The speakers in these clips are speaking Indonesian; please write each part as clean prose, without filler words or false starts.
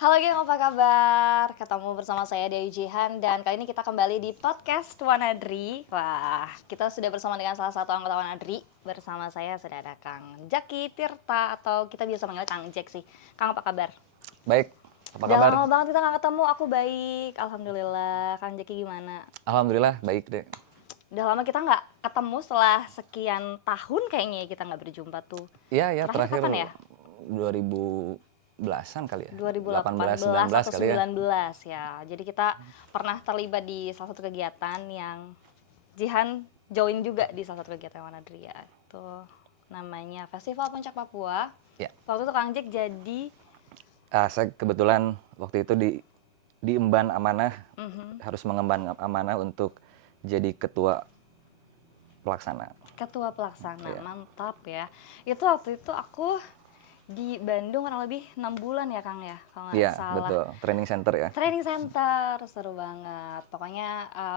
Halo geng, apa kabar? Ketemu bersama saya Dewi Jihan dan kali ini kita kembali di podcast Wanadri. Wah, kita sudah bersama dengan salah satu anggota Wanadri. Bersama saya sudah ada Kang Jaki Tirta atau kita biasa manggil Kang Jack sih. Kang, apa kabar? Baik, apa Udah kabar? lama banget kita nggak ketemu, aku baik. Alhamdulillah. Kang Jaki gimana? Alhamdulillah baik deh. Udah lama kita nggak ketemu setelah sekian tahun kayaknya kita nggak berjumpa tuh. Iya, terakhir kapan ya? 2010-an kali ya. 2018 19 atau kali ya. 19 ya. Jadi kita pernah terlibat di salah satu kegiatan yang Jihan join juga di salah satu kegiatan Wanadri ya. Itu namanya Festival Puncak Papua. Ya. Waktu itu Kang Jack jadi Saya kebetulan waktu itu diemban amanah, harus mengemban amanah untuk jadi ketua pelaksana. ketua pelaksana. Iya. Mantap ya. Itu waktu itu aku di Bandung kurang lebih 6 bulan ya Kang ya, kalau nggak Iya, salah. betul. Training center ya. Training center, seru banget. Pokoknya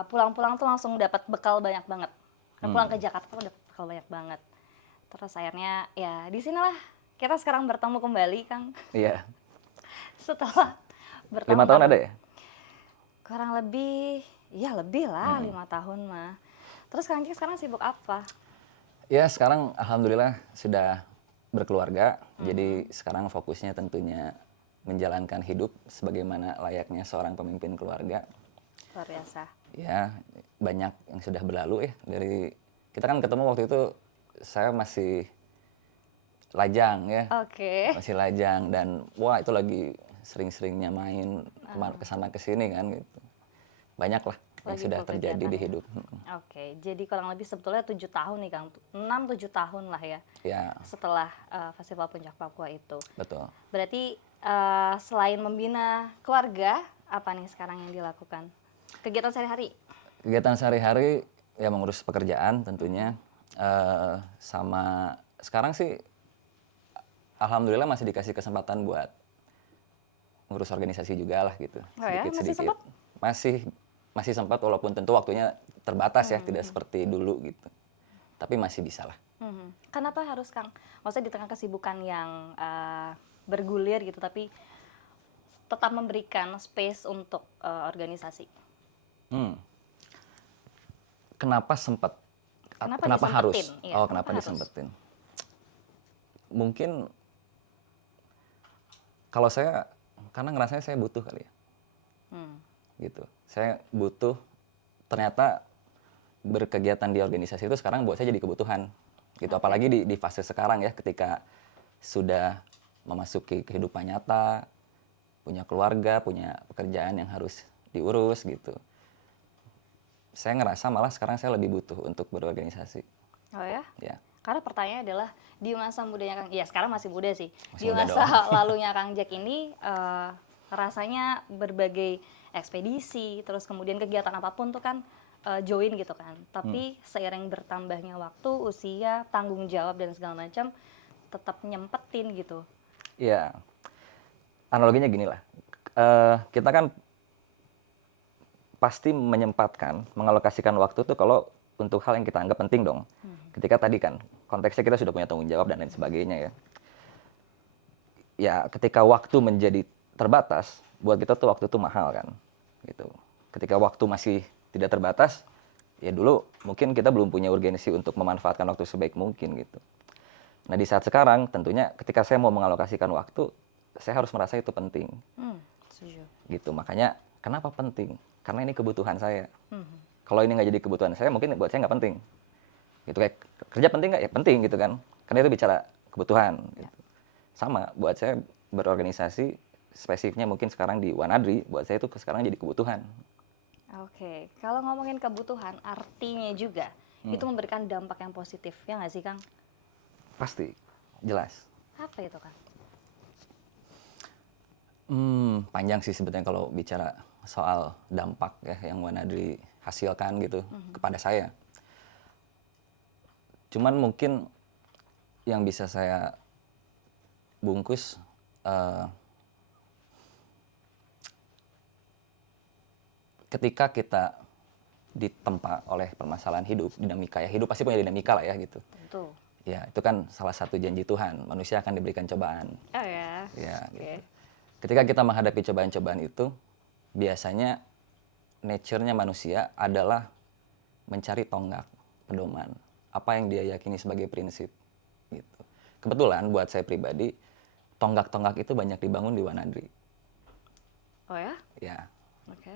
pulang-pulang tuh langsung dapat bekal banyak banget. Pulang ke Jakarta tuh dapat bekal banyak banget. Terus akhirnya ya di sinilah kita sekarang bertemu kembali, Kang. Iya. Setelah 5 tahun bertahun-tahun. ada ya? Kurang lebih, ya lebih lah 5 tahun mah. Terus Kang Jack sekarang sibuk apa? Ya, sekarang alhamdulillah sudah berkeluarga. Jadi sekarang fokusnya tentunya menjalankan hidup sebagaimana layaknya seorang pemimpin keluarga. Luar biasa. Ya, banyak yang sudah berlalu ya. Dari kita kan ketemu waktu itu saya masih lajang ya. Oke. Masih lajang dan wah itu lagi sering-seringnya main kesana kesini kan gitu. Banyak lah yang Lagi sudah full terjadi di kegiatan ya? hidup. Oke, jadi kurang lebih sebetulnya 7 tahun nih Kang. 6-7 tahun lah ya. Ya, Setelah Festival Puncak Papua itu. betul. Berarti selain membina keluarga, apa nih sekarang yang dilakukan? Kegiatan sehari-hari? Kegiatan sehari-hari ya mengurus pekerjaan tentunya. Sama sekarang sih alhamdulillah masih dikasih kesempatan buat ngurus organisasi juga lah gitu. Oh ya, masih sempat? Masih sempat walaupun tentu waktunya terbatas ya, tidak seperti dulu gitu. Tapi masih bisa lah. Kenapa harus Kang? Maksudnya di tengah kesibukan yang bergulir gitu, tapi tetap memberikan space untuk organisasi. Kenapa sempat? Kenapa Kenapa harus? disempetin? Iya, Oh, kenapa kenapa harus? disempetin? Mungkin kalau saya karena ngerasanya saya butuh kali ya. Gitu. Saya butuh, ternyata berkegiatan di organisasi itu sekarang buat saya jadi kebutuhan. Gitu. Apalagi di fase sekarang ya, ketika sudah memasuki kehidupan nyata, punya keluarga, punya pekerjaan yang harus diurus gitu. Saya ngerasa malah sekarang saya lebih butuh untuk berorganisasi. Oh ya? Ya. Karena pertanyaannya adalah di masa mudanya Kang, ya sekarang masih muda sih. Masih Di muda masa dong. lalunya Kang Jack ini rasanya berbagai ekspedisi, terus kemudian kegiatan apapun tuh kan join gitu kan. Tapi seiring bertambahnya waktu, usia, tanggung jawab dan segala macam tetap nyempetin gitu. Iya. Analoginya gini lah. Kita kan pasti menyempatkan, mengalokasikan waktu tuh kalau untuk hal yang kita anggap penting dong. Ketika tadi kan konteksnya kita sudah punya tanggung jawab dan lain sebagainya ya. Ya ketika waktu menjadi terbatas, buat kita tuh waktu tuh mahal kan. Gitu. Ketika waktu masih tidak terbatas, ya dulu mungkin kita belum punya urgensi untuk memanfaatkan waktu sebaik mungkin gitu. Nah di saat sekarang tentunya ketika saya mau mengalokasikan waktu, saya harus merasa itu penting. Setuju. Gitu. Makanya kenapa penting? Karena ini kebutuhan saya. Kalau ini nggak jadi kebutuhan saya, mungkin buat saya nggak penting. Gitu kayak kerja penting nggak? Ya penting gitu kan. Karena itu bicara kebutuhan. Gitu. Sama buat saya berorganisasi spesifiknya mungkin sekarang di Wanadri, buat saya itu sekarang jadi kebutuhan. Oke, kalau ngomongin kebutuhan, artinya juga itu memberikan dampak yang positif, ya nggak sih Kang? Pasti, jelas. Apa itu Kang? Panjang sih sebetulnya kalau bicara soal dampak ya yang Wanadri hasilkan gitu kepada saya. Cuman mungkin yang bisa saya bungkus ketika kita ditempa oleh permasalahan hidup, dinamika ya, hidup pasti punya dinamika lah ya gitu. Tentu. Ya, itu kan salah satu janji Tuhan, manusia akan diberikan cobaan. Oh ya. Ya, Oke. gitu. ketika kita menghadapi cobaan-cobaan itu, biasanya nature-nya manusia adalah mencari tonggak, pedoman. Apa yang dia yakini sebagai prinsip. Gitu. Kebetulan buat saya pribadi, tonggak-tonggak itu banyak dibangun di Wanadri. Oh ya? Ya. Oke.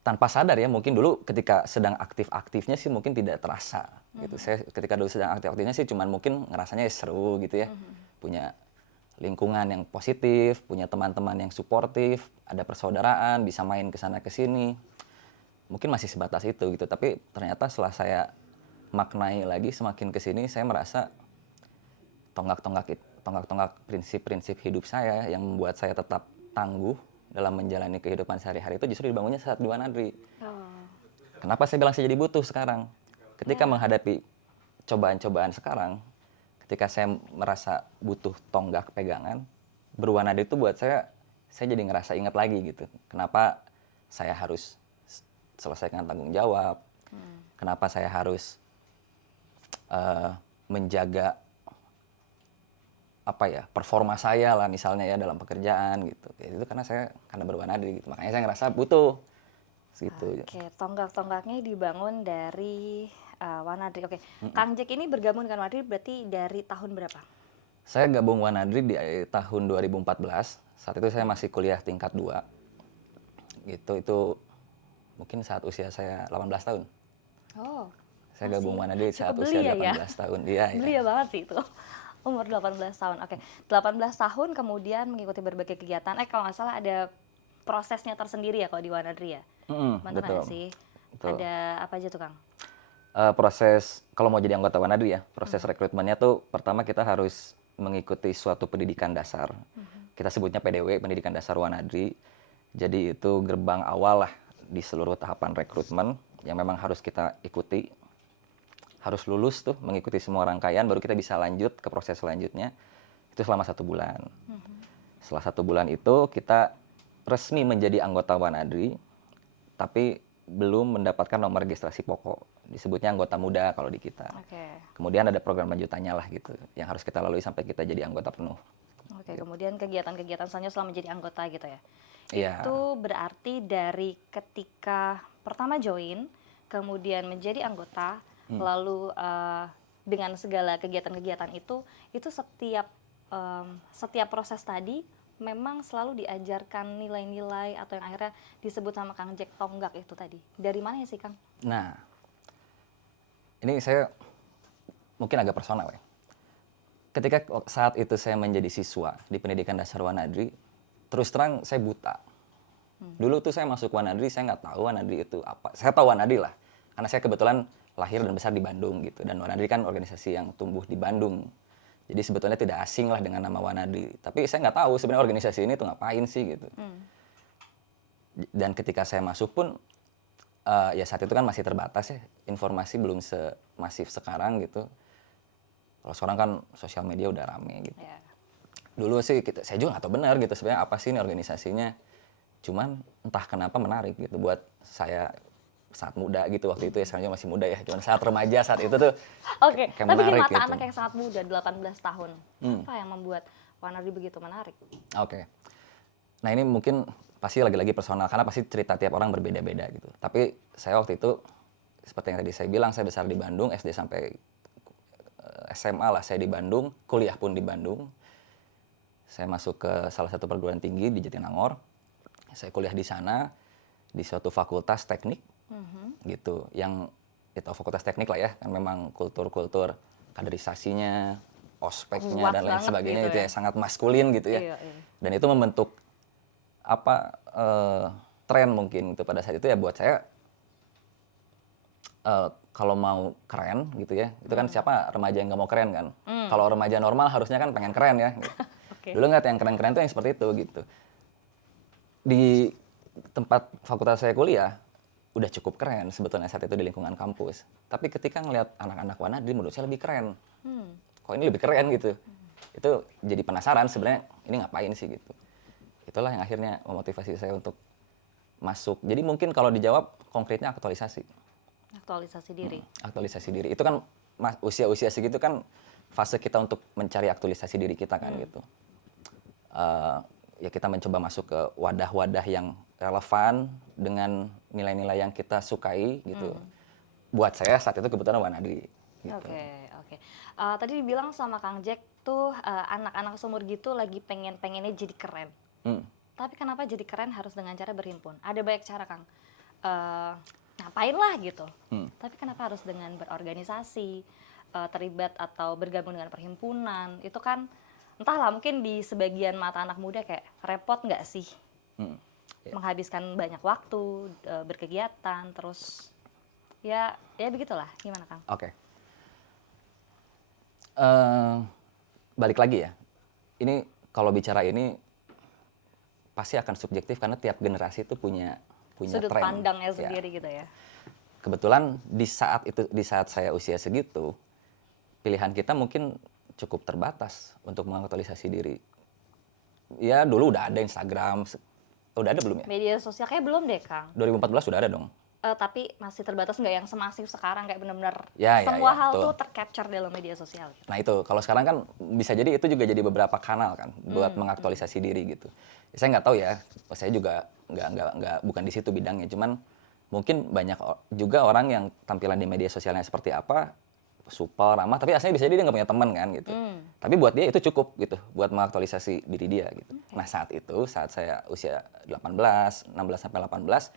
Tanpa sadar ya, mungkin dulu ketika sedang aktif-aktifnya sih mungkin tidak terasa. Gitu. Saya ketika dulu sedang aktif-aktifnya sih cuman mungkin ngerasanya seru gitu ya. Punya lingkungan yang positif, punya teman-teman yang suportif, ada persaudaraan, bisa main ke sana ke sini. Mungkin masih sebatas itu gitu, tapi ternyata setelah saya maknai lagi semakin ke sini saya merasa tonggak-tonggak prinsip-prinsip hidup saya yang membuat saya tetap tangguh dalam menjalani kehidupan sehari-hari itu justru dibangunnya saat di Wanadri. Oh. Kenapa saya bilang saya jadi butuh sekarang? Ketika menghadapi cobaan-cobaan sekarang, ketika saya merasa butuh tonggak pegangan, berwanadri itu buat saya jadi ngerasa ingat lagi gitu. Kenapa saya harus selesaikan tanggung jawab, kenapa saya harus menjaga performa saya lah misalnya ya dalam pekerjaan gitu. Itu karena berwanadri gitu. Makanya saya ngerasa butuh gitu. Oke, tonggak-tonggaknya dibangun dari Wanadri. Oke, Kang Jack ini bergabung dengan Wanadri berarti dari tahun berapa? Saya gabung Wanadri di tahun 2014. Saat itu saya masih kuliah tingkat 2. Gitu, itu mungkin saat usia saya 18 tahun. Oh, Saya gabung Wanadri saat cukup usia belia 18 tahun. Iya, ya. belia banget sih itu. Umur 18 tahun. Oke, 18 tahun kemudian mengikuti berbagai kegiatan. Kalau nggak salah ada prosesnya tersendiri ya kalau di Wanadri ya? Bener Betul. nggak sih? Betul. Ada apa aja tuh, Kang? Proses, kalau mau jadi anggota Wanadri ya, proses rekrutmennya tuh pertama kita harus mengikuti suatu pendidikan dasar. Kita sebutnya PDW, Pendidikan Dasar Wanadri. Jadi itu gerbang awal lah di seluruh tahapan rekrutmen yang memang harus kita ikuti. Harus lulus tuh, mengikuti semua rangkaian, baru kita bisa lanjut ke proses selanjutnya. Itu selama 1 bulan. Setelah 1 bulan itu kita resmi menjadi anggota Wanadri, tapi belum mendapatkan nomor registrasi pokok. Disebutnya anggota muda kalau di kita. Kemudian ada program lanjutannya lah gitu, yang harus kita lalui sampai kita jadi anggota penuh. Oke, kemudian kegiatan-kegiatan selanjutnya setelah menjadi anggota gitu ya? Iya. Itu berarti dari ketika pertama join, kemudian menjadi anggota, lalu dengan segala kegiatan-kegiatan itu setiap proses tadi memang selalu diajarkan nilai-nilai atau yang akhirnya disebut sama Kang Jack tonggak itu tadi. Dari mana ya sih, Kang? Nah, ini saya mungkin agak personal ya. Ketika saat itu saya menjadi siswa di Pendidikan Dasar Wanadri, terus terang saya buta. Dulu tuh saya masuk Wanadri, saya nggak tahu Wanadri itu apa. Saya tahu Wanadri lah, karena saya kebetulan lahir dan besar di Bandung gitu. Dan Wanadri kan organisasi yang tumbuh di Bandung. Jadi sebetulnya tidak asing lah dengan nama Wanadri. Tapi saya nggak tahu sebenarnya organisasi ini tuh ngapain sih gitu. Dan ketika saya masuk pun, ya saat itu kan masih terbatas ya. Informasi belum semasif sekarang gitu. Kalau sekarang kan sosial media udah rame gitu. Ya. Dulu sih saya juga nggak tahu benar gitu sebenarnya apa sih ini organisasinya. Cuman entah kenapa menarik gitu buat saya saat muda gitu waktu itu ya, sekarang juga masih muda ya. Cuman saat remaja saat itu tuh Oke, kayak tapi di menarik mata gitu. anak yang sangat muda, 18 tahun, apa yang membuat Wanadri begitu menarik? Oke. Nah ini mungkin pasti lagi-lagi personal karena pasti cerita tiap orang berbeda-beda gitu. Tapi saya waktu itu seperti yang tadi saya bilang, saya besar di Bandung, SD sampai SMA lah saya di Bandung, kuliah pun di Bandung. Saya masuk ke salah satu perguruan tinggi di Jatinangor. Saya kuliah di sana di suatu fakultas teknik gitu, yang itu fakultas teknik lah ya, kan memang kultur-kultur kaderisasinya, ospeknya Kuat dan lain banget sebagainya gitu itu ya. ya sangat maskulin gitu ya. Iya, iya. Dan itu membentuk tren mungkin itu pada saat itu ya buat saya, kalau mau keren gitu ya, itu kan siapa remaja yang nggak mau keren kan? Kalau remaja normal harusnya kan pengen keren ya. Gitu. Oke. Dulu nggak yang keren-keren tuh yang seperti itu gitu. Di tempat fakultas saya kuliah udah cukup keren sebetulnya saat itu di lingkungan kampus. Tapi ketika ngelihat anak-anak Wanadri menurut saya lebih keren. Kok ini lebih keren gitu? Itu jadi penasaran sebenarnya ini ngapain sih gitu. Itulah yang akhirnya memotivasi saya untuk masuk. Jadi mungkin kalau dijawab konkretnya aktualisasi. Aktualisasi diri. Aktualisasi diri. Itu kan usia-usia segitu kan fase kita untuk mencari aktualisasi diri kita kan gitu. ya kita mencoba masuk ke wadah-wadah yang relevan dengan nilai-nilai yang kita sukai gitu. Buat saya saat itu kebetulan Wanadri gitu. Oke. Tadi dibilang sama Kang Jack tuh anak-anak seumur gitu lagi pengennya jadi keren. Tapi kenapa jadi keren harus dengan cara berhimpun? Ada banyak cara, Kang. Ngapain lah gitu. Tapi kenapa harus dengan berorganisasi, terlibat atau bergabung dengan perhimpunan? Itu kan entahlah, mungkin di sebagian mata anak muda kayak repot nggak sih? Menghabiskan banyak waktu, berkegiatan, terus ya begitulah. Gimana, Kang? Oke. Balik lagi ya. Ini kalau bicara ini pasti akan subjektif karena tiap generasi itu punya Sudut tren. pandangnya Ya. sendiri gitu ya. Kebetulan di saat saya usia segitu, pilihan kita mungkin cukup terbatas untuk mengaktualisasi diri. Ya dulu udah ada Instagram, udah ada belum ya? Media sosial kayak belum deh, Kang. 2014 sudah ada dong. Tapi masih terbatas, nggak yang semasif sekarang kayak benar-benar Ya, semua hal betul. tuh tercapture dalam media sosial. Gitu. Nah itu, kalau sekarang kan bisa jadi itu juga jadi beberapa kanal kan buat mengaktualisasi diri gitu. Saya nggak tahu ya, saya juga nggak bukan di situ bidangnya. Cuman mungkin banyak juga orang yang tampilan di media sosialnya seperti apa, supel, ramah, tapi aslinya bisa jadi dia nggak punya teman kan gitu. Tapi buat dia itu cukup gitu, buat mengaktualisasi diri dia gitu. Nah saat saya usia 16 sampai 18,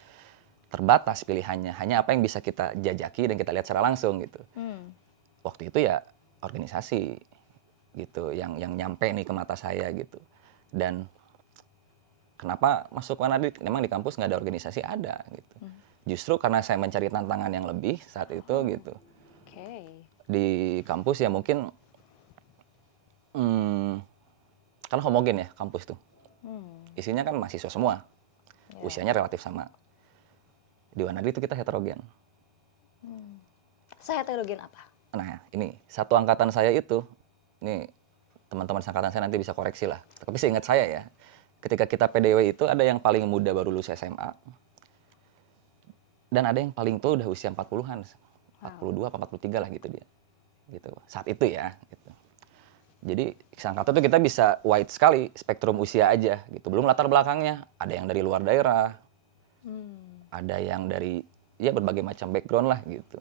terbatas pilihannya, hanya apa yang bisa kita jajaki dan kita lihat secara langsung gitu. Waktu itu ya organisasi gitu, yang nyampe nih ke mata saya gitu. Dan kenapa masuk Wanadri? Memang di kampus nggak ada organisasi, ada gitu. Justru karena saya mencari tantangan yang lebih saat itu gitu. Di kampus ya mungkin kan homogen ya kampus tuh. Isinya kan mahasiswa semua. Usianya relatif sama. Di Wanadri itu kita heterogen. Seheterogen apa? Nah, ini satu angkatan saya itu, ini teman-teman angkatan saya nanti bisa koreksi lah. Tapi seingat saya ya, ketika kita PDW itu ada yang paling muda baru lulus SMA. Dan ada yang paling tua udah usia 40-an. 42 apa 43 lah gitu dia. Gitu. Saat itu ya, gitu. Jadi angkatan itu kita bisa wide sekali spektrum usia aja gitu. Belum latar belakangnya, ada yang dari luar daerah. Ada yang dari ya berbagai macam background lah gitu.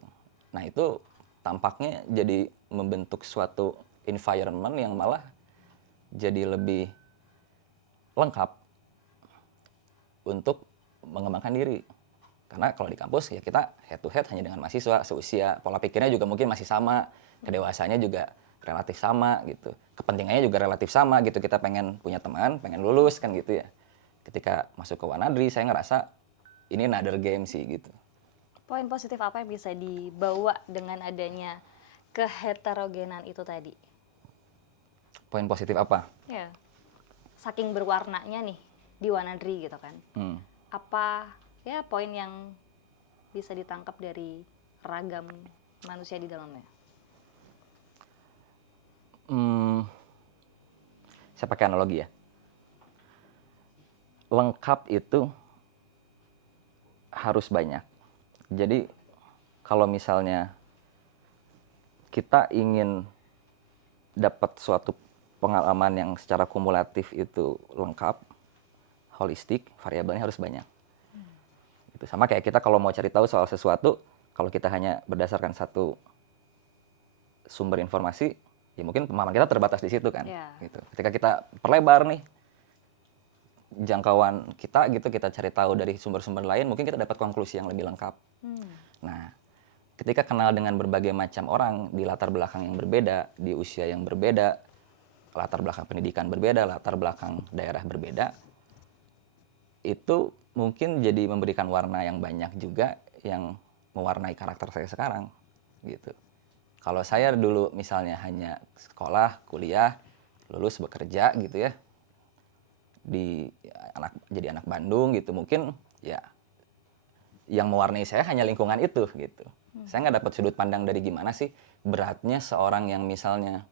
Nah itu tampaknya jadi membentuk suatu environment yang malah jadi lebih lengkap untuk mengembangkan diri. Karena kalau di kampus ya kita head to head hanya dengan mahasiswa seusia, pola pikirnya juga mungkin masih sama, kedewasanya juga relatif sama gitu. Kepentingannya juga relatif sama gitu. Kita pengen punya teman, pengen lulus kan gitu ya. Ketika masuk ke Wanadri saya ngerasa ini another game sih gitu. Poin positif apa yang bisa dibawa dengan adanya keheterogenan itu tadi? Poin positif apa? Ya, saking berwarnanya nih di Wanadri gitu kan. Apa ya poin yang bisa ditangkap dari ragam manusia di dalamnya? Saya pakai analogi ya. Lengkap itu harus banyak. Jadi kalau misalnya kita ingin dapat suatu pengalaman yang secara kumulatif itu lengkap, holistik, variabelnya harus banyak. Gitu. Sama kayak kita kalau mau cari tahu soal sesuatu, kalau kita hanya berdasarkan satu sumber informasi, ya mungkin pemahaman kita terbatas di situ kan. Gitu. Ketika kita perlebar nih jangkauan kita gitu, kita cari tahu dari sumber-sumber lain, mungkin kita dapat konklusi yang lebih lengkap. Nah, ketika kenal dengan berbagai macam orang di latar belakang yang berbeda, di usia yang berbeda, latar belakang pendidikan berbeda, latar belakang daerah berbeda, itu mungkin jadi memberikan warna yang banyak juga yang mewarnai karakter saya sekarang gitu. Kalau saya dulu misalnya hanya sekolah, kuliah, lulus bekerja gitu ya, jadi anak Bandung gitu, mungkin ya yang mewarnai saya hanya lingkungan itu gitu. Saya nggak dapat sudut pandang dari gimana sih beratnya seorang yang misalnya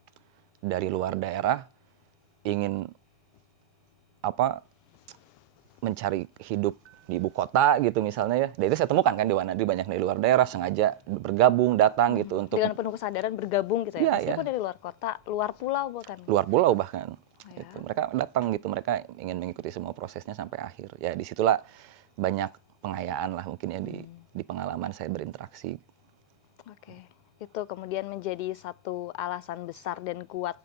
dari luar daerah ingin mencari hidup di ibu kota gitu misalnya ya. Dan itu saya temukan kan di Wanadri banyak dari luar daerah sengaja bergabung datang gitu untuk dengan penuh kesadaran bergabung gitu ya. Iya, Meskipun dari luar kota, luar pulau bahkan. luar pulau bahkan. ya. Gitu. Mereka datang gitu, mereka ingin mengikuti semua prosesnya sampai akhir. Ya disitulah banyak pengayaan lah mungkin ya di pengalaman saya berinteraksi. Oke, itu kemudian menjadi satu alasan besar dan kuat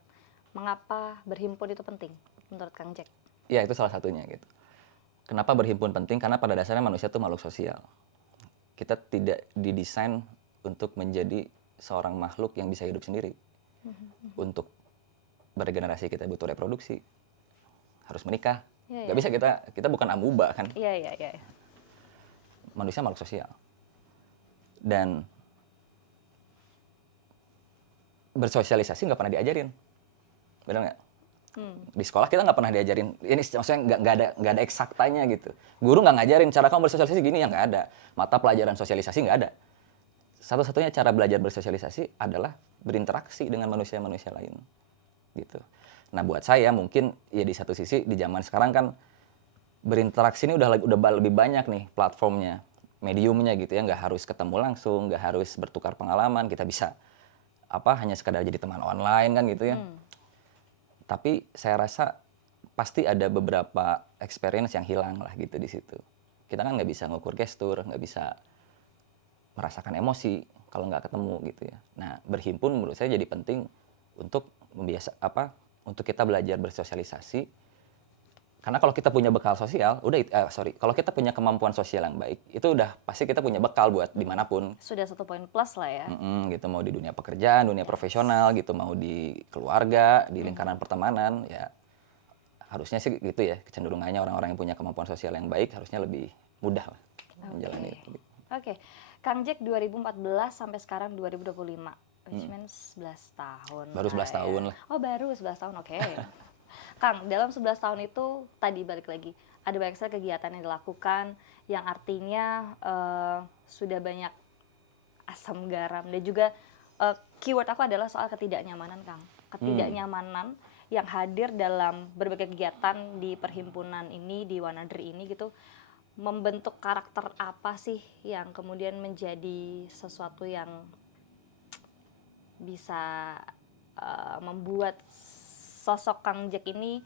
mengapa berhimpun itu penting menurut Kang Jack. Ya itu salah satunya gitu. Kenapa berhimpun penting? Karena pada dasarnya manusia itu makhluk sosial. Kita tidak didesain untuk menjadi seorang makhluk yang bisa hidup sendiri. Untuk beregenerasi kita butuh reproduksi, harus menikah. Gak bisa kita bukan amuba kan. Iya. Manusia makhluk sosial. Dan bersosialisasi nggak pernah diajarin. Benar nggak? Di sekolah kita nggak pernah diajarin, ini maksudnya nggak ada eksaktanya gitu. Guru nggak ngajarin cara kamu bersosialisasi gini, ya nggak ada. Mata pelajaran sosialisasi nggak ada. Satu-satunya cara belajar bersosialisasi adalah berinteraksi dengan manusia-manusia lain. Gitu. Nah buat saya mungkin ya di satu sisi di zaman sekarang kan berinteraksi ini udah lebih banyak nih platformnya, mediumnya gitu ya, nggak harus ketemu langsung, nggak harus bertukar pengalaman, kita bisa hanya sekadar jadi teman online kan gitu ya. Tapi saya rasa pasti ada beberapa experience yang hilang lah gitu di situ. Kita kan nggak bisa ngukur gestur, nggak bisa merasakan emosi kalau nggak ketemu gitu ya. Nah berhimpun menurut saya jadi penting untuk untuk kita belajar bersosialisasi. Karena kalau kita punya bekal sosial, kalau kita punya kemampuan sosial yang baik, itu udah pasti kita punya bekal buat dimanapun. Sudah 1 poin plus lah ya. Gitu, mau di dunia pekerjaan, dunia profesional gitu, mau di keluarga, di lingkaran pertemanan, ya harusnya sih gitu ya, kecenderungannya orang-orang yang punya kemampuan sosial yang baik harusnya lebih mudah lah menjalani itu. Gitu. Oke. Kang Jack 2014 sampai sekarang 2025, which means 11 tahun. Baru 11 tahun lah. Oh baru 11 tahun, oke. Kang, dalam 11 tahun itu tadi balik lagi, ada banyak sekali kegiatan yang dilakukan yang artinya sudah banyak asam garam dan juga keyword aku adalah soal ketidaknyamanan, Kang. Ketidaknyamanan yang hadir dalam berbagai kegiatan di perhimpunan ini, di Wanadri ini gitu, membentuk karakter apa sih yang kemudian menjadi sesuatu yang bisa membuat sosok Kang Jack ini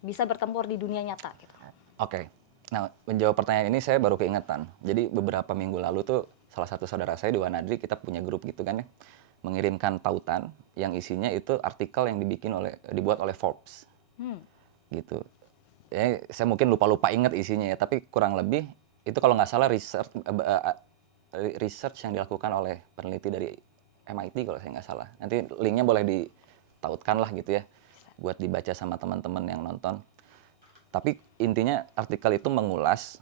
bisa bertempur di dunia nyata gitu. Oke. Nah, menjawab pertanyaan ini saya baru keingetan. Jadi beberapa minggu lalu tuh salah satu saudara saya di Wanadri, kita punya grup gitu kan ya, mengirimkan tautan yang isinya itu artikel yang dibuat oleh Forbes. Gitu. Ya, saya mungkin lupa ingat isinya ya, tapi kurang lebih itu kalau nggak salah research yang dilakukan oleh peneliti dari MIT kalau saya nggak salah. Nanti linknya boleh ditautkan lah gitu ya, buat dibaca sama teman-teman yang nonton. Tapi intinya artikel itu mengulas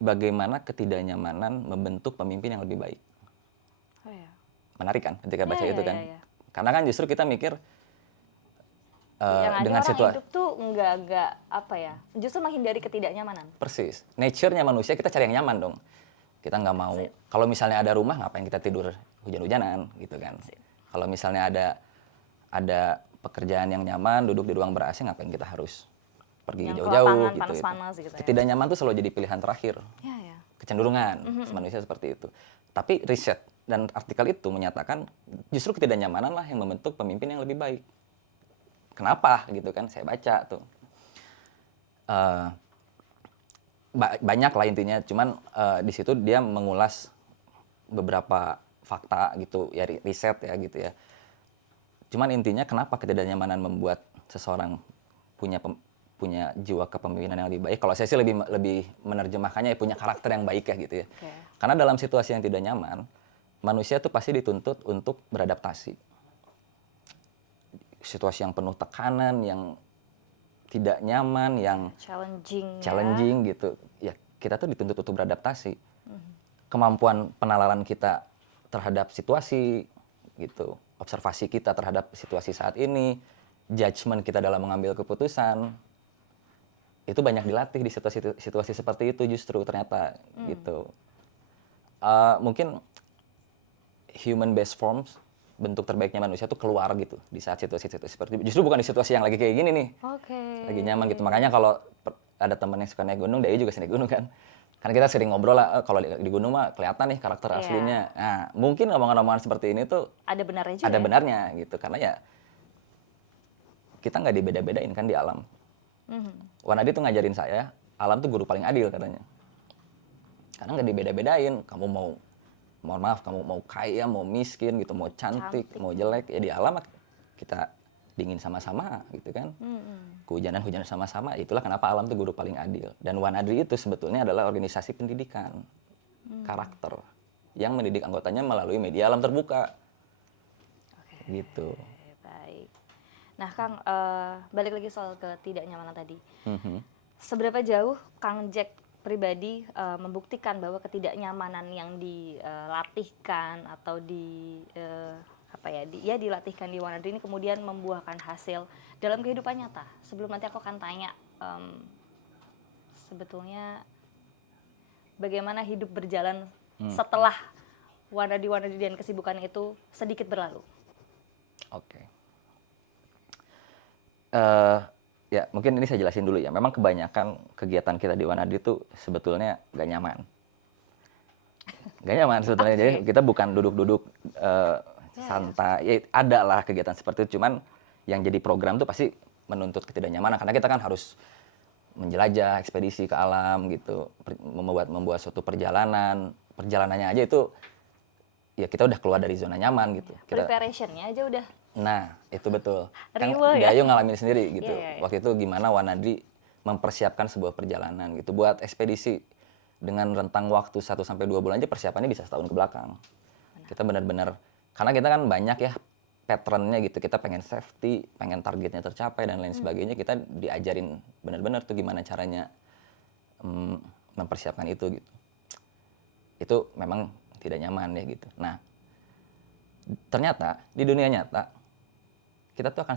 bagaimana ketidaknyamanan membentuk pemimpin yang lebih baik. Oh ya. Menarik kan ketika baca itu kan? Ya. Karena kan justru kita mikir yang dengan ada orang situasi hidup tuh enggak justru menghindari ketidaknyamanan. persis. Nature-nya manusia kita cari yang nyaman dong. Kita nggak mau, kalau misalnya ada rumah ngapain kita tidur hujan-hujanan gitu kan. Kalau misalnya ada pekerjaan yang nyaman, duduk di ruang ber-AC, ngapain kita harus pergi Yang jauh-jauh gitu. panas-panas gitu ya. Ketidaknyaman tuh selalu jadi pilihan terakhir. Ya. Kecenderungan manusia seperti itu. Tapi riset dan artikel itu menyatakan justru ketidaknyamanan lah yang membentuk pemimpin yang lebih baik. Kenapa gitu kan? Saya baca tuh. Banyak lah intinya, cuman di situ dia mengulas beberapa fakta gitu, ya riset ya gitu ya. Cuman intinya kenapa ketidaknyamanan membuat seseorang punya jiwa kepemimpinan yang lebih baik. Kalau saya sih lebih menerjemahkannya ya punya karakter yang baik ya gitu ya. Okay. Karena dalam situasi yang tidak nyaman, manusia tuh pasti dituntut untuk beradaptasi. Situasi yang penuh tekanan, yang tidak nyaman, yang challenging gitu. Ya kita tuh dituntut untuk beradaptasi. Kemampuan penalaran kita terhadap situasi gitu, observasi kita terhadap situasi saat ini, judgement kita dalam mengambil keputusan, itu banyak dilatih di situasi seperti itu justru ternyata gitu. Mungkin human best forms, bentuk terbaiknya manusia tuh keluar gitu di saat situasi-situasi seperti itu. Justru bukan di situasi yang lagi kayak gini nih. Lagi nyaman gitu. Makanya kalau ada temen yang suka naik gunung, dia juga naik gunung kan. Karena kita sering ngobrol lah, kalau di gunung mah kelihatan nih karakter aslinya. Nah, mungkin omongan-omongan seperti ini tuh ada benarnya juga. Ada benarnya gitu. Karena ya kita nggak dibeda-bedain kan di alam. Wanadi tuh ngajarin saya, alam tuh guru paling adil katanya. Karena nggak dibeda-bedain, kamu mohon maaf, kamu mau kaya, mau miskin gitu, mau cantik, mau jelek, ya di alam kita dingin sama-sama gitu kan. Kehujanan sama-sama, itulah kenapa alam tuh guru paling adil. Dan Wanadri itu sebetulnya adalah organisasi pendidikan karakter yang mendidik anggotanya melalui media alam terbuka. Gitu. Baik. Nah, Kang, balik lagi soal ketidaknyamanan tadi. Seberapa jauh Kang Jack pribadi membuktikan bahwa ketidaknyamanan yang dilatihkan atau dilatihkan di Wanadri ini kemudian membuahkan hasil dalam kehidupan nyata? Sebelum nanti aku akan tanya sebetulnya bagaimana hidup berjalan setelah Wanadri dan kesibukan itu sedikit berlalu. Oke. Ya mungkin ini saya jelasin dulu ya. Memang kebanyakan kegiatan kita di Wanadri itu sebetulnya gak nyaman. Gak nyaman sebetulnya. Jadi kita bukan duduk-duduk santai. Ya, ada lah kegiatan seperti itu. Cuman yang jadi program tuh pasti menuntut ketidaknyamanan. Karena kita kan harus menjelajah, ekspedisi ke alam gitu. Membuat suatu perjalanan. Perjalanannya aja itu ya kita udah keluar dari zona nyaman gitu. Preparationnya aja udah. Nah, itu betul. Kan ya? Dayu ngalamin sendiri gitu. Yeah. Waktu itu gimana Wanadri mempersiapkan sebuah perjalanan gitu. Buat ekspedisi dengan rentang waktu 1 sampai 2 bulan aja persiapannya bisa setahun ke belakang. Kita benar-benar, karena kita kan banyak ya patternnya gitu. Kita pengen safety, pengen targetnya tercapai dan lain sebagainya. Kita diajarin benar-benar tuh gimana caranya mempersiapkan itu gitu. Itu memang tidak nyaman ya gitu. Nah, ternyata di dunia nyata kita tuh akan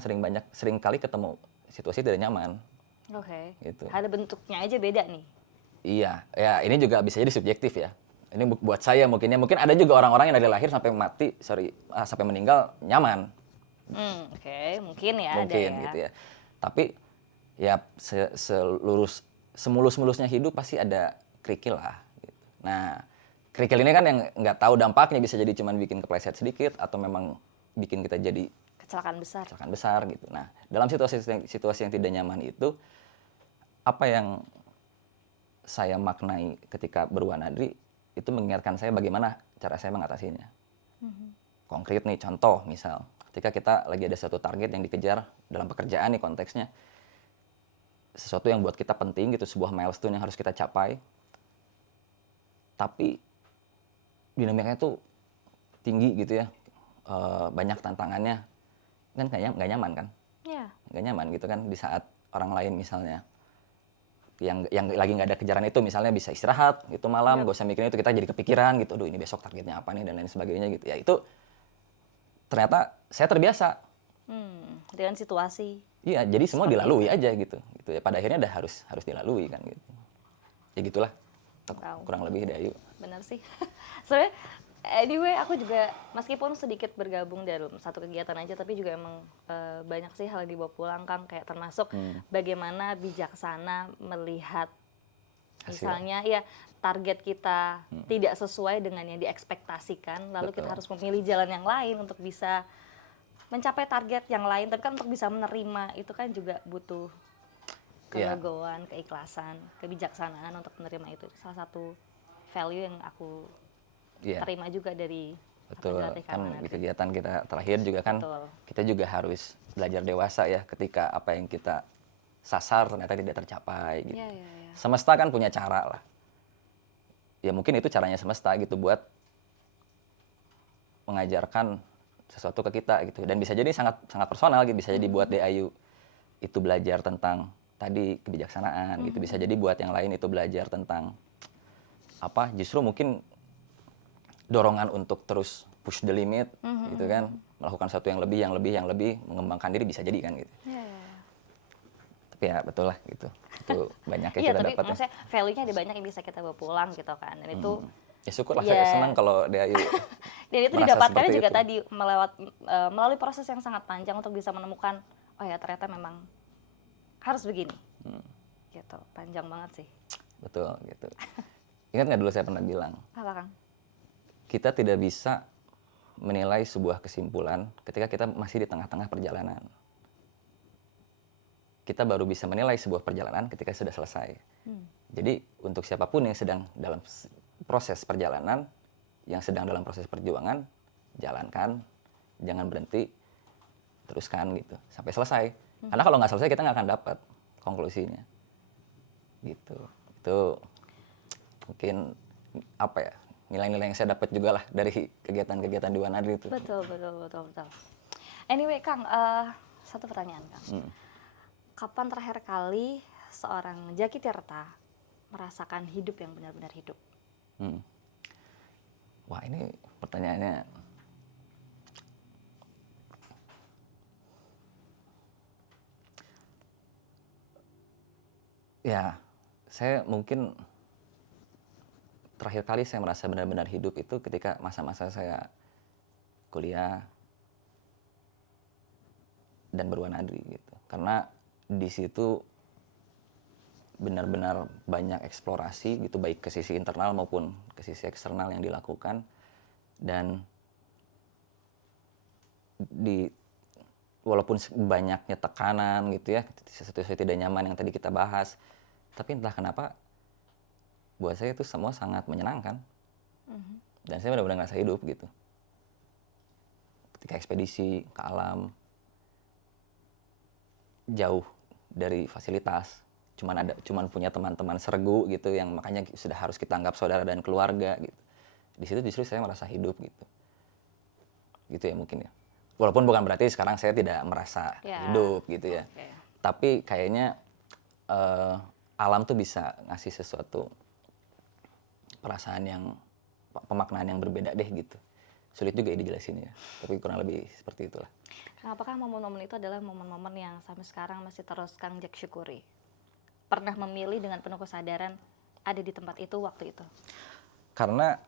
sering kali ketemu situasi tidak nyaman. Oke. Gitu. Ada bentuknya aja beda nih. Iya, ya ini juga bisa jadi subjektif ya. Ini buat saya mungkin ada juga orang-orang yang dari lahir sampai sampai meninggal nyaman. Oke, mungkin ya Mungkin ada ya. gitu ya. Tapi ya semulus-mulusnya hidup pasti ada kerikil lah. Gitu. Nah, kerikil ini kan yang nggak tahu dampaknya, bisa jadi cuma bikin kepleset sedikit atau memang bikin kita jadi Kecelakaan besar gitu. Nah, dalam situasi yang tidak nyaman itu, apa yang saya maknai ketika berwanadri itu mengingatkan saya bagaimana cara saya mengatasinya. Konkret nih, contoh misal, ketika kita lagi ada satu target yang dikejar dalam pekerjaan nih konteksnya, sesuatu yang buat kita penting gitu, sebuah milestone yang harus kita capai, tapi dinamikanya tuh tinggi gitu ya, banyak tantangannya, kan nggak nyaman kan? Iya. Nggak nyaman gitu kan di saat orang lain misalnya yang lagi nggak ada kejaran itu misalnya bisa istirahat gitu malam, gak usah mikirin itu, kita jadi kepikiran gitu, aduh ini besok targetnya apa nih dan lain sebagainya gitu. Ya itu ternyata saya terbiasa. Dengan situasi. Iya, jadi semua dilalui aja gitu ya. Pada akhirnya harus dilalui kan gitu. Ya gitulah. Kurang lebih Dayu. Benar sih. Sebenarnya anyway, aku juga meskipun sedikit bergabung dalam satu kegiatan aja, tapi juga emang banyak sih hal yang dibawa pulang, Kang, kayak termasuk bagaimana bijaksana melihat Hasil. misalnya ya target kita tidak sesuai dengan yang diekspektasikan, lalu Betul. kita harus memilih jalan yang lain untuk bisa mencapai target yang lain. Tapi kan untuk bisa menerima itu kan juga butuh kelegoan, keikhlasan, kebijaksanaan untuk menerima itu. Salah satu value yang aku terima juga dari betul kan Wanadri. di kegiatan kita terakhir juga kan kita juga harus belajar dewasa ya ketika apa yang kita sasar ternyata tidak tercapai gitu. Semesta kan punya cara lah. Ya mungkin itu caranya semesta gitu buat mengajarkan sesuatu ke kita gitu, dan bisa jadi sangat personal gitu, bisa jadi buat Dayu itu belajar tentang tadi kebijaksanaan gitu, bisa jadi buat yang lain itu belajar tentang apa, justru mungkin dorongan untuk terus push the limit gitu kan, melakukan sesuatu yang lebih mengembangkan diri, bisa jadi kan gitu. Tapi ya betul lah gitu, itu banyak yang kita dapat. Iya, tapi maksudnya value-nya ada banyak yang bisa kita bawa pulang gitu kan, dan itu ya syukurlah, saya senang kalau Dayu dan itu didapatkan juga tadi melalui proses yang sangat panjang untuk bisa menemukan, oh ya ternyata memang harus begini gitu, panjang banget sih. Betul gitu. Ingat nggak dulu saya pernah bilang, apa, Kang? Kita tidak bisa menilai sebuah kesimpulan ketika kita masih di tengah-tengah perjalanan. kita baru bisa menilai sebuah perjalanan ketika sudah selesai. Jadi untuk siapapun yang sedang dalam proses perjalanan, yang sedang dalam proses perjuangan, jalankan, jangan berhenti, teruskan gitu sampai selesai. Karena kalau nggak selesai kita nggak akan dapat konklusinya. Gitu. Itu mungkin apa ya, nilai-nilai yang saya dapat juga lah dari kegiatan-kegiatan di Wanadri itu. Betul. Anyway, Kang, satu pertanyaan, Kang. Kapan terakhir kali seorang Jaki Tirta merasakan hidup yang benar-benar hidup? Wah, ini pertanyaannya ya, saya mungkin terakhir kali saya merasa benar-benar hidup itu ketika masa-masa saya kuliah dan berwanadri gitu. Karena di situ benar-benar banyak eksplorasi gitu, baik ke sisi internal maupun ke sisi eksternal yang dilakukan. Dan walaupun banyaknya tekanan gitu ya, sesuatu yang tidak nyaman yang tadi kita bahas, tapi entah kenapa buat saya itu semua sangat menyenangkan. Dan saya benar-benar ngerasa hidup gitu. Ketika ekspedisi ke alam, jauh dari fasilitas, cuman punya teman-teman sergu gitu yang makanya sudah harus kita anggap saudara dan keluarga gitu. Di situ justru saya merasa hidup gitu. Gitu ya mungkin ya. Walaupun bukan berarti sekarang saya tidak merasa hidup gitu ya. Okay. Tapi kayaknya alam tuh bisa ngasih sesuatu perasaan yang, pemaknaan yang berbeda deh gitu. Sulit juga ya dijelasin ya, tapi kurang lebih seperti itulah. Apakah momen-momen itu adalah momen-momen yang sampai sekarang masih terus Kang Jak syukuri? Pernah memilih dengan penuh kesadaran ada di tempat itu waktu itu? Karena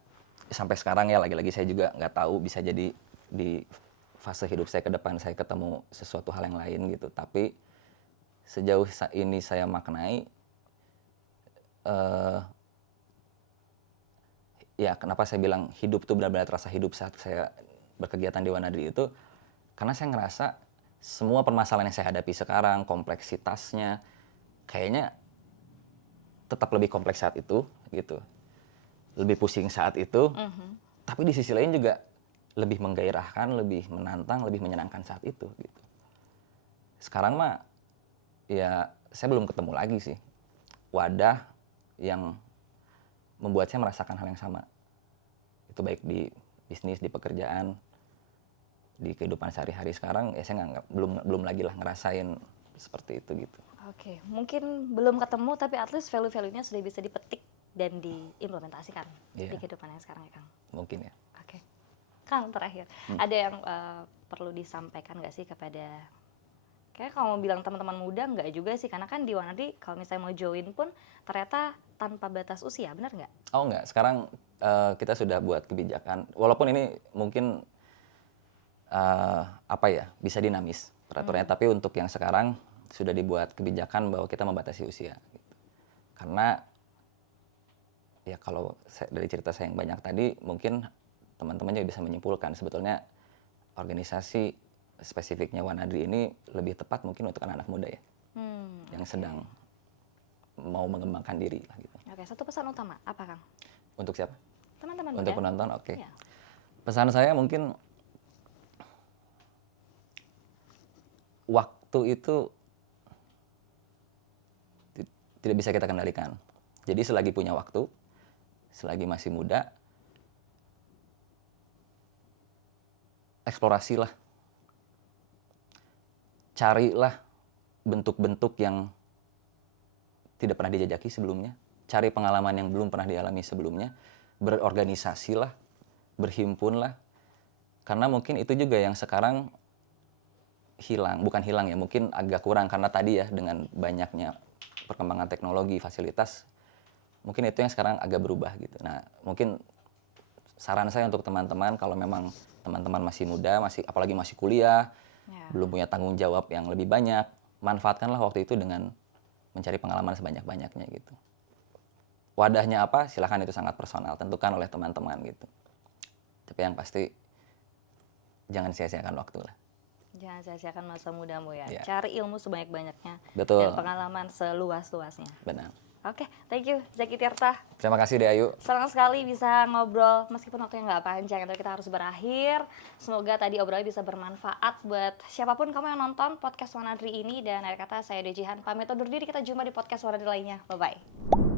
sampai sekarang ya lagi-lagi saya juga nggak tahu, bisa jadi di fase hidup saya ke depan saya ketemu sesuatu hal yang lain gitu. Tapi sejauh ini saya maknai, ya kenapa saya bilang hidup tuh benar-benar terasa hidup saat saya berkegiatan di Wanadri itu, karena saya ngerasa semua permasalahan yang saya hadapi sekarang, kompleksitasnya, kayaknya tetap lebih kompleks saat itu, gitu. Lebih pusing saat itu, tapi di sisi lain juga lebih menggairahkan, lebih menantang, lebih menyenangkan saat itu, gitu. Sekarang mah, ya saya belum ketemu lagi sih wadah yang membuat saya merasakan hal yang sama. Itu baik di bisnis, di pekerjaan, di kehidupan sehari-hari sekarang, ya saya belum lagi lah ngerasain seperti itu gitu. Oke, mungkin belum ketemu tapi at least value-value-nya sudah bisa dipetik dan diimplementasikan di kehidupan yang sekarang ya Kang. Mungkin ya. Oke. Kang, terakhir, ada yang perlu disampaikan nggak sih kepada, kayak kalau mau bilang teman-teman muda nggak juga sih, karena kan di Wanadri kalau misalnya mau join pun ternyata tanpa batas usia, benar nggak? Oh enggak, sekarang kita sudah buat kebijakan, walaupun ini mungkin bisa dinamis peraturannya, tapi untuk yang sekarang sudah dibuat kebijakan bahwa kita membatasi usia. Gitu. Karena ya kalau dari cerita saya yang banyak tadi, mungkin teman-teman juga bisa menyimpulkan sebetulnya organisasi spesifiknya Wanadri ini lebih tepat mungkin untuk anak-anak muda ya, yang sedang mau mengembangkan diri lah gitu. Oke, satu pesan utama apa Kang? Untuk siapa? Teman-teman muda. Untuk penonton, oke. Ya. Pesan saya mungkin waktu itu tidak bisa kita kendalikan. Jadi selagi punya waktu, selagi masih muda, eksplorasilah. Carilah bentuk-bentuk yang tidak pernah dijajaki sebelumnya. Cari pengalaman yang belum pernah dialami sebelumnya. Berorganisasilah, berhimpunlah. Karena mungkin itu juga yang sekarang hilang. Bukan hilang ya, mungkin agak kurang. Karena tadi ya dengan banyaknya perkembangan teknologi, fasilitas, mungkin itu yang sekarang agak berubah gitu. Nah, mungkin saran saya untuk teman-teman, kalau memang teman-teman masih muda, apalagi masih kuliah, belum punya tanggung jawab yang lebih banyak, manfaatkanlah waktu itu dengan mencari pengalaman sebanyak-banyaknya gitu. Wadahnya apa? Silakan, itu sangat personal, tentukan oleh teman-teman gitu. Tapi yang pasti jangan sia-siakan waktu lah. Jangan sia-siakan masa mudamu ya. Iya. Cari ilmu sebanyak-banyaknya Betul. dan pengalaman seluas-luasnya. Benar. Oke, thank you Zaki Tirta. Terima kasih deh Ayu. Senang sekali bisa ngobrol meskipun waktunya nggak panjang, tapi kita harus berakhir. Semoga tadi obrolannya bisa bermanfaat buat siapapun kamu yang nonton podcast Wanadri ini. Dan akhir kata saya Dejihan pamit undur diri, kita jumpa di podcast Wanadri lainnya. Bye-bye.